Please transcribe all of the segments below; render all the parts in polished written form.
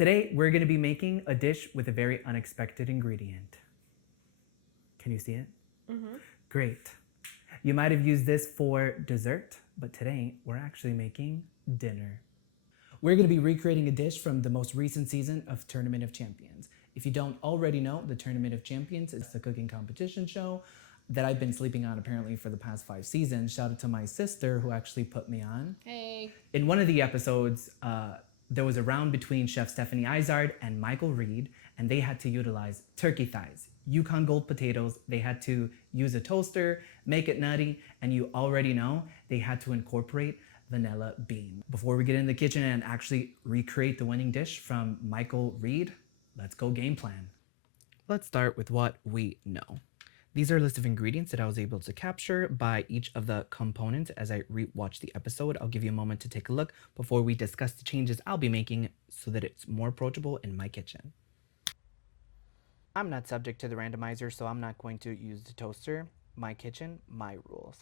Today, we're gonna be making a dish with a very unexpected ingredient. Can you see it? Mm-hmm. Great. You might have used this for dessert, but today we're actually making dinner. We're gonna be recreating a dish from the most recent season of Tournament of Champions. If you don't already know, the Tournament of Champions is a cooking competition show that I've been sleeping on apparently for the past 5 seasons. Shout out to my sister who actually put me on. Hey. In one of the episodes, there was a round between Chef Stephanie Izard and Michael Reed, and they had to utilize turkey thighs, Yukon Gold potatoes. They had to use a toaster, make it nutty, and you already know they had to incorporate vanilla bean. Before we get in the kitchen and actually recreate the winning dish from Michael Reed, let's go game plan. Let's start with what we know. These are a list of ingredients that I was able to capture by each of the components as I re-watch the episode. I'll give you a moment to take a look before we discuss the changes I'll be making so that it's more approachable in my kitchen. I'm not subject to the randomizer, so I'm not going to use the toaster. My kitchen, my rules.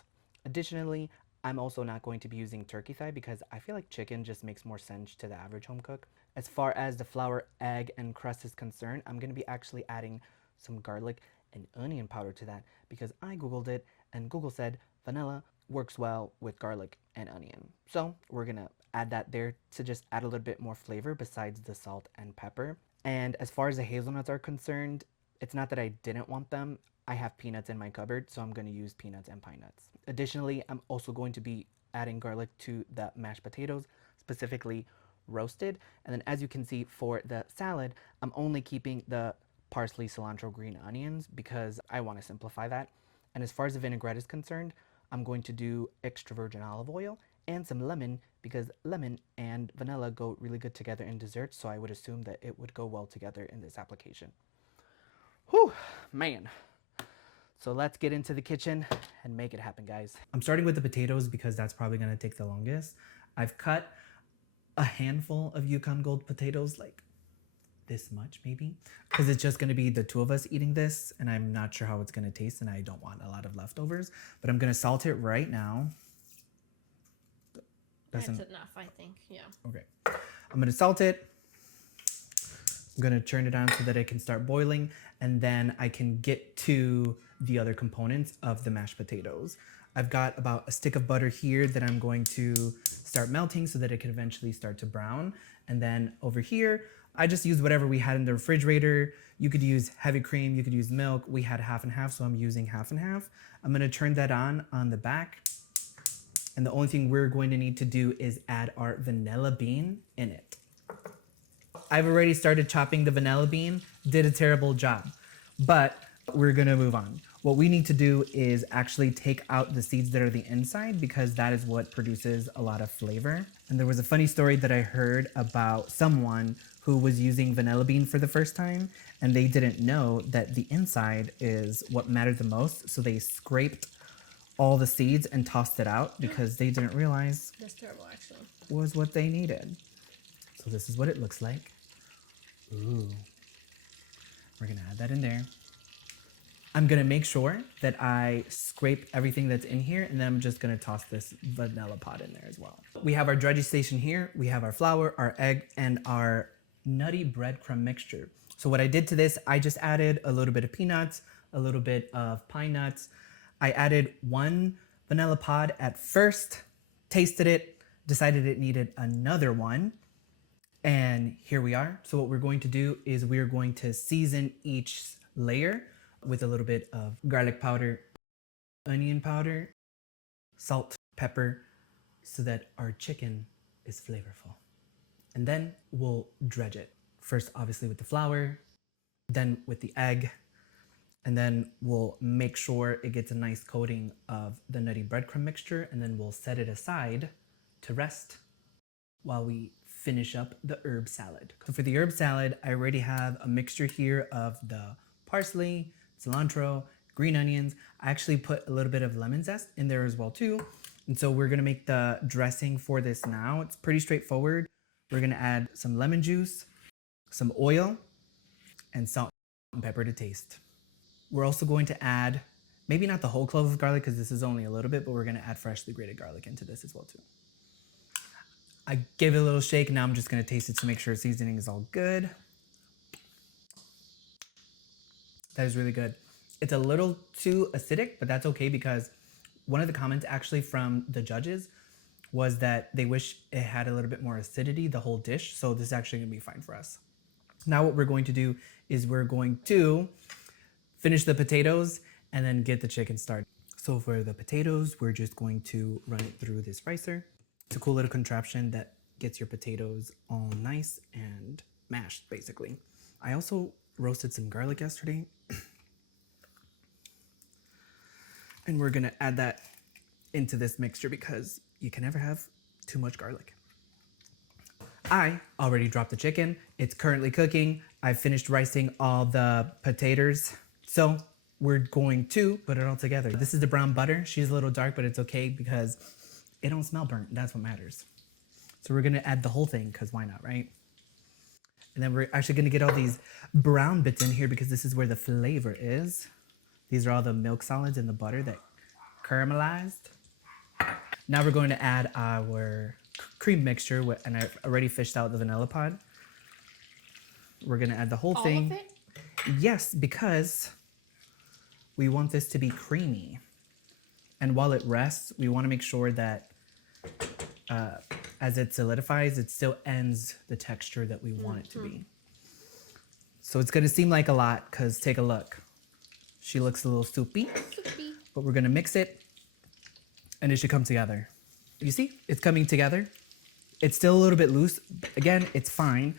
Additionally, I'm also not going to be using turkey thigh because I feel like chicken just makes more sense to the average home cook. As far as the flour, egg, and crust is concerned, I'm going to be actually adding some garlic and onion powder to that because I googled it and Google said vanilla works well with garlic and onion. So we're gonna add that there to just add a little bit more flavor besides the salt and pepper. And as far as the hazelnuts are concerned, it's not that I didn't want them. I have peanuts in my cupboard, so I'm gonna use peanuts and pine nuts. Additionally, I'm also going to be adding garlic to the mashed potatoes, specifically roasted. And then as you can see for the salad, I'm only keeping the parsley, cilantro, green onions because I want to simplify that. And as far as the vinaigrette is concerned, I'm going to do extra virgin olive oil and some lemon because lemon and vanilla go really good together in desserts, so I would assume that it would go well together in this application. Whew, man. So let's get into the kitchen and make it happen, guys. I'm starting with the potatoes because that's probably going to take the longest. I've cut a handful of Yukon Gold potatoes, like this much maybe, because it's just going to be the two of us eating this and I'm not sure how it's going to taste and I don't want a lot of leftovers, but I'm going to salt it right now. That's enough, I think. Yeah. Okay. I'm going to salt it. I'm going to turn it on so that it can start boiling and then I can get to the other components of the mashed potatoes. I've got about a stick of butter here that I'm going to start melting so that it can eventually start to brown. And then over here, I just used whatever we had in the refrigerator. You could use heavy cream, you could use milk. We had half and half, so I'm using half and half. I'm gonna turn that on the back. And the only thing we're going to need to do is add our vanilla bean in it. I've already started chopping the vanilla bean, did a terrible job, but we're gonna move on. What we need to do is actually take out the seeds that are the inside because that is what produces a lot of flavor. And there was a funny story that I heard about someone who was using vanilla bean for the first time and they didn't know that the inside is what mattered the most. So they scraped all the seeds and tossed it out because they didn't realize That's terrible, actually. was what they needed. So this is what it looks like. Ooh. We're gonna add that in there. I'm gonna make sure that I scrape everything that's in here and then I'm just gonna toss this vanilla pod in there as well. We have our dredging station here. We have our flour, our egg, and our nutty breadcrumb mixture. So what I did to this, I just added a little bit of peanuts, a little bit of pine nuts. I added 1 vanilla pod at first, tasted it, decided it needed another one, and here we are. So what we're going to do is we're going to season each layer with a little bit of garlic powder, onion powder, salt, pepper, so that our chicken is flavorful. And then we'll dredge it. First, obviously, with the flour, then with the egg, and then we'll make sure it gets a nice coating of the nutty breadcrumb mixture, and then we'll set it aside to rest while we finish up the herb salad. So for the herb salad, I already have a mixture here of the parsley, cilantro, green onions. I actually put a little bit of lemon zest in there as well too. And so we're gonna make the dressing for this now. It's pretty straightforward. We're gonna add some lemon juice, some oil, and salt and pepper to taste. We're also going to add, maybe not the whole clove of garlic because this is only a little bit, but we're gonna add freshly grated garlic into this as well too. I gave it a little shake. Now I'm just gonna taste it to make sure seasoning is all good. That is really good. It's a little too acidic, but that's okay because one of the comments actually from the judges was that they wish it had a little bit more acidity, the whole dish. So this is actually gonna be fine for us. Now what we're going to do is we're going to finish the potatoes and then get the chicken started. So for the potatoes, we're just going to run it through this ricer. It's a cool little contraption that gets your potatoes all nice and mashed, basically. I also roasted some garlic yesterday. And we're gonna add that into this mixture because you can never have too much garlic. I already dropped the chicken. It's currently cooking. I finished ricing all the potatoes. So we're going to put it all together. This is the brown butter. She's a little dark, but it's okay because it don't smell burnt. That's what matters. So we're gonna add the whole thing because why not, right? And then we're actually gonna get all these brown bits in here because this is where the flavor is. These are all the milk solids and the butter that caramelized. Now we're going to add our cream mixture, and I've already fished out the vanilla pod. We're gonna add the whole thing. All of it? Yes, because we want this to be creamy. And while it rests, we wanna make sure that as it solidifies, it still ends the texture that we want it to be. So it's gonna seem like a lot, because take a look. She looks a little soupy, but we're gonna mix it and it should come together. You see, it's coming together. It's still a little bit loose. Again, it's fine.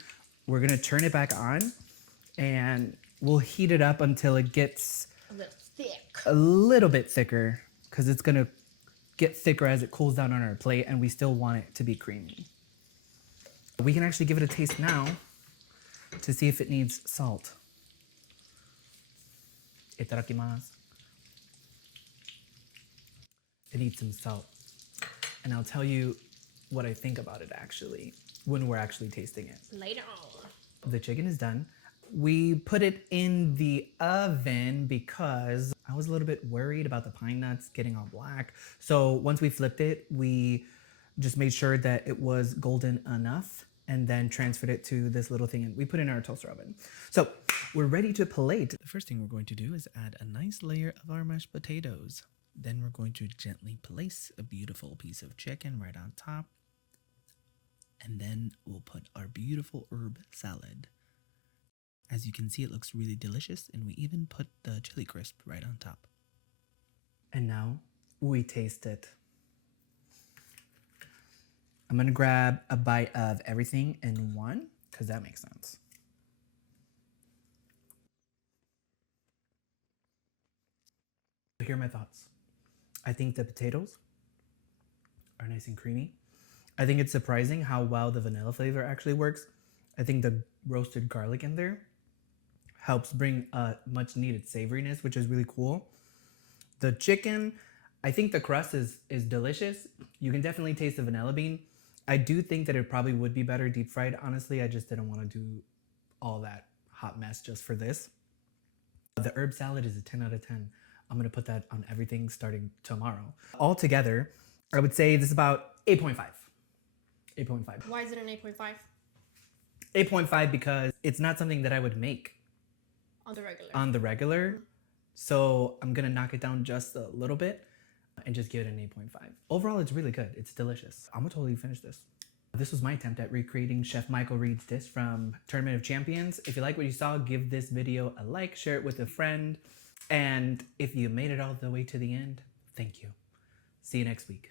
We're gonna turn it back on and we'll heat it up until it gets A little thick. a little bit thicker because it's gonna get thicker as it cools down on our plate and we still want it to be creamy. We can actually give it a taste now to see if it needs salt. Itadakimasu. It needs some salt. And I'll tell you what I think about it actually when we're actually tasting it. Later on. The chicken is done. We put it in the oven because I was a little bit worried about the pine nuts getting all black. So once we flipped it, we just made sure that it was golden enough and then transferred it to this little thing and we put it in our toaster oven. So we're ready to plate. The first thing we're going to do is add a nice layer of our mashed potatoes. Then we're going to gently place a beautiful piece of chicken right on top. And then we'll put our beautiful herb salad. As you can see, it looks really delicious, and we even put the chili crisp right on top. And now we taste it. I'm gonna grab a bite of everything in one, because that makes sense. Here are my thoughts. I think the potatoes are nice and creamy. I think it's surprising how well the vanilla flavor actually works. I think the roasted garlic in there helps bring a much needed savoriness, which is really cool. The chicken, I think the crust is delicious. You can definitely taste the vanilla bean. I do think that it probably would be better deep fried. Honestly, I just didn't want to do all that hot mess just for this. The herb salad is a 10 out of 10. I'm gonna put that on everything starting tomorrow. Altogether, I would say this is about 8.5. 8.5. Why is it an 8.5? 8.5 because it's not something that I would make On the regular. on the regular. So I'm gonna knock it down just a little bit and just give it an 8.5. Overall, it's really good. It's delicious. I'm gonna totally finish this. This was my attempt at recreating Chef Michael Reed's dish from Tournament of Champions. If you like what you saw, give this video a like, share it with a friend. And if you made it all the way to the end, thank you. See you next week.